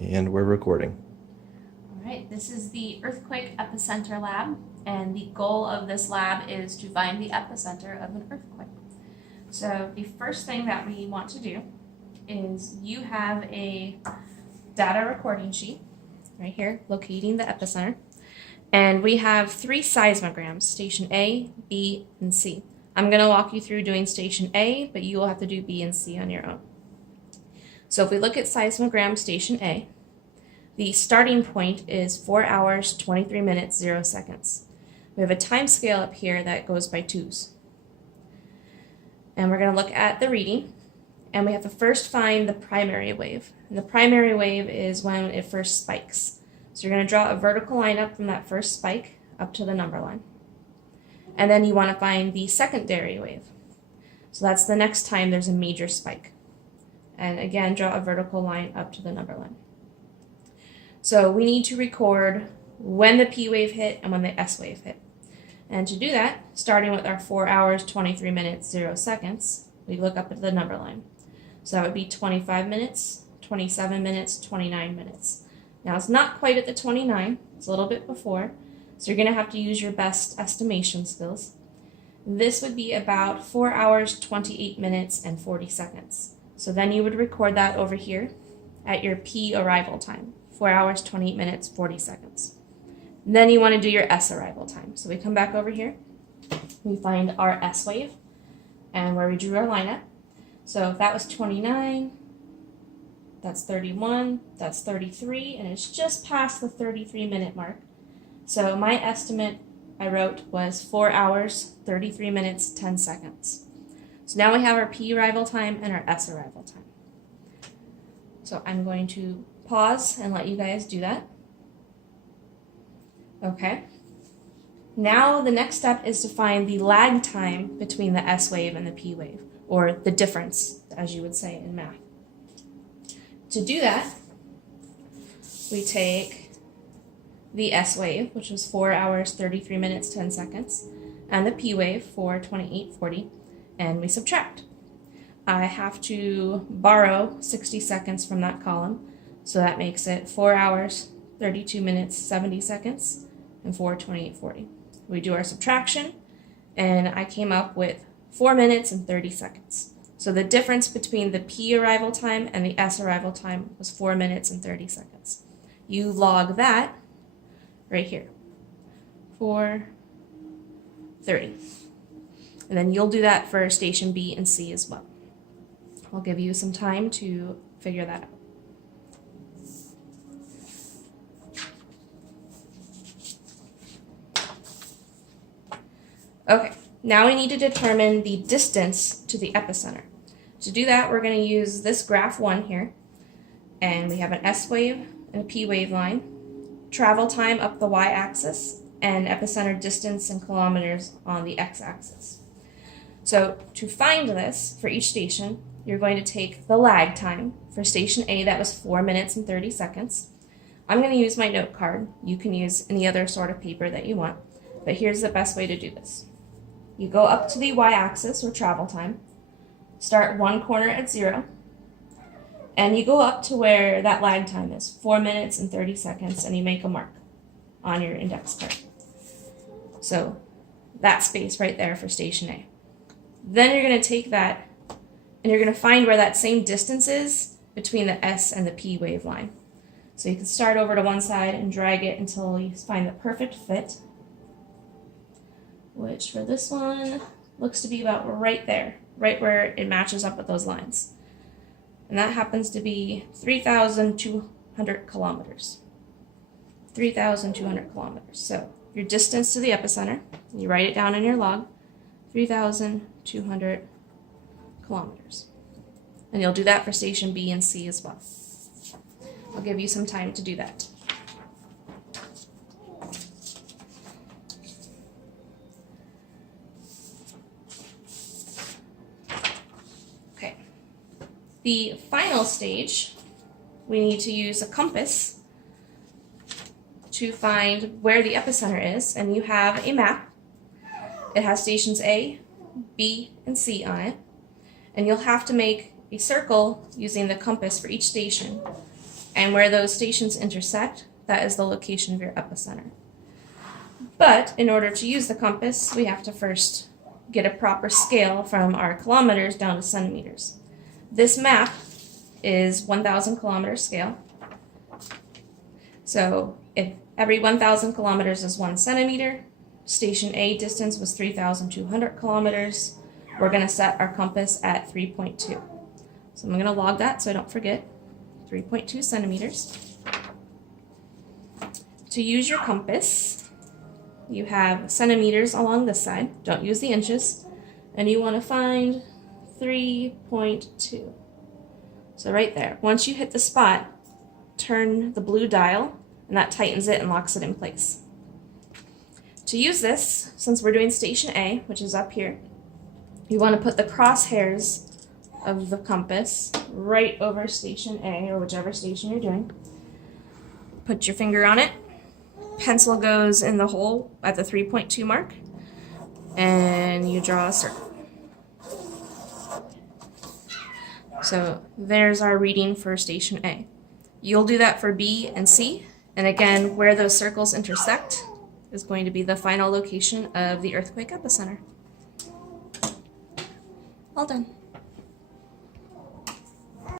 And we're recording. All right, this is the Earthquake Epicenter Lab, and the goal of this lab is to find the epicenter of an earthquake. So the first thing that we want to do is you have a data recording sheet right here locating the epicenter, and we have 3 seismograms, station A, B, and C. I'm going to walk you through doing station A, but you will have to do B and C on your own. So if we look at Seismogram Station A, the starting point is 4 hours, 23 minutes, 0 seconds. We have a time scale up here that goes by 2s. And we're going to look at the reading, and we have to first find the primary wave. And the primary wave is when it first spikes. So you're going to draw a vertical line up from that first spike up to the number line. And then you want to find the secondary wave. So that's the next time there's a major spike. And again, draw a vertical line up to the number line. So we need to record when the P wave hit and when the S wave hit. And to do that, starting with our 4 hours, 23 minutes, 0 seconds, we look up at the number line. So that would be 25 minutes, 27 minutes, 29 minutes. Now it's not quite at the 29, it's a little bit before, so you're going to have to use your best estimation skills. This would be about 4 hours, 28 minutes, and 40 seconds. So then you would record that over here at your P arrival time, 4 hours, 28 minutes, 40 seconds. And then you want to do your S arrival time. So we come back over here, we find our S wave, and where we drew our line at. So if that was 29, that's 31, that's 33, and it's just past the 33-minute mark. So my estimate I wrote was 4 hours, 33 minutes, 10 seconds. So now we have our P arrival time and our S arrival time. So I'm going to pause and let you guys do that. Okay. Now the next step is to find the lag time between the S wave and the P wave, or the difference, as you would say in math. To do that, we take the S wave, which was 4 hours, 33 minutes, 10 seconds, and the P wave, 4:28:40, and we subtract. I have to borrow 60 seconds from that column, so that makes it 4 hours, 32 minutes, 70 seconds, and 4:28:40. We do our subtraction, and I came up with 4 minutes and 30 seconds. So the difference between the P arrival time and the S arrival time was 4 minutes and 30 seconds. You log that right here, 4:30. And then you'll do that for station B and C as well. I'll give you some time to figure that out. Okay, now we need to determine the distance to the epicenter. To do that, we're going to use this graph 1 here, and we have an S wave and a P wave line, travel time up the y-axis, and epicenter distance in kilometers on the x-axis. So to find this for each station, you're going to take the lag time. For station A, that was 4 minutes and 30 seconds. I'm going to use my note card. You can use any other sort of paper that you want, but here's the best way to do this. You go up to the y-axis, or travel time, start one corner at 0, and you go up to where that lag time is, 4 minutes and 30 seconds, and you make a mark on your index card. So that space right there for station A. Then you're going to take that, and you're going to find where that same distance is between the S and the P wave line. So you can start over to one side and drag it until you find the perfect fit, which for this one looks to be about right there, right where it matches up with those lines. And that happens to be 3,200 kilometers. 3,200 kilometers. So your distance to the epicenter, you write it down in your log, 3,200 kilometers. And you'll do that for station B and C as well. I'll give you some time to do that. Okay. The final stage, we need to use a compass to find where the epicenter is, and you have a map. It has stations A, B, and C on it, and you'll have to make a circle using the compass for each station And where those stations intersect, that is the location of your epicenter. But in order to use the compass, we have to first get a proper scale from our kilometers down to centimeters. This map is 1,000 kilometer scale. So if every 1,000 kilometers is 1 centimeter, station A distance was 3,200 kilometers. We're going to set our compass at 3.2. So I'm going to log that so I don't forget. 3.2 centimeters. To use your compass, you have centimeters along this side. Don't use the inches. And you want to find 3.2. So right there. Once you hit the spot, turn the blue dial, and that tightens it and locks it in place. To use this, since we're doing station A, which is up here, you want to put the crosshairs of the compass right over station A, or whichever station you're doing. Put your finger on it. Pencil goes in the hole at the 3.2 mark, and you draw a circle. So there's our reading for station A. You'll do that for B and C, and again, where those circles intersect is going to be the final location of the earthquake epicenter. All done.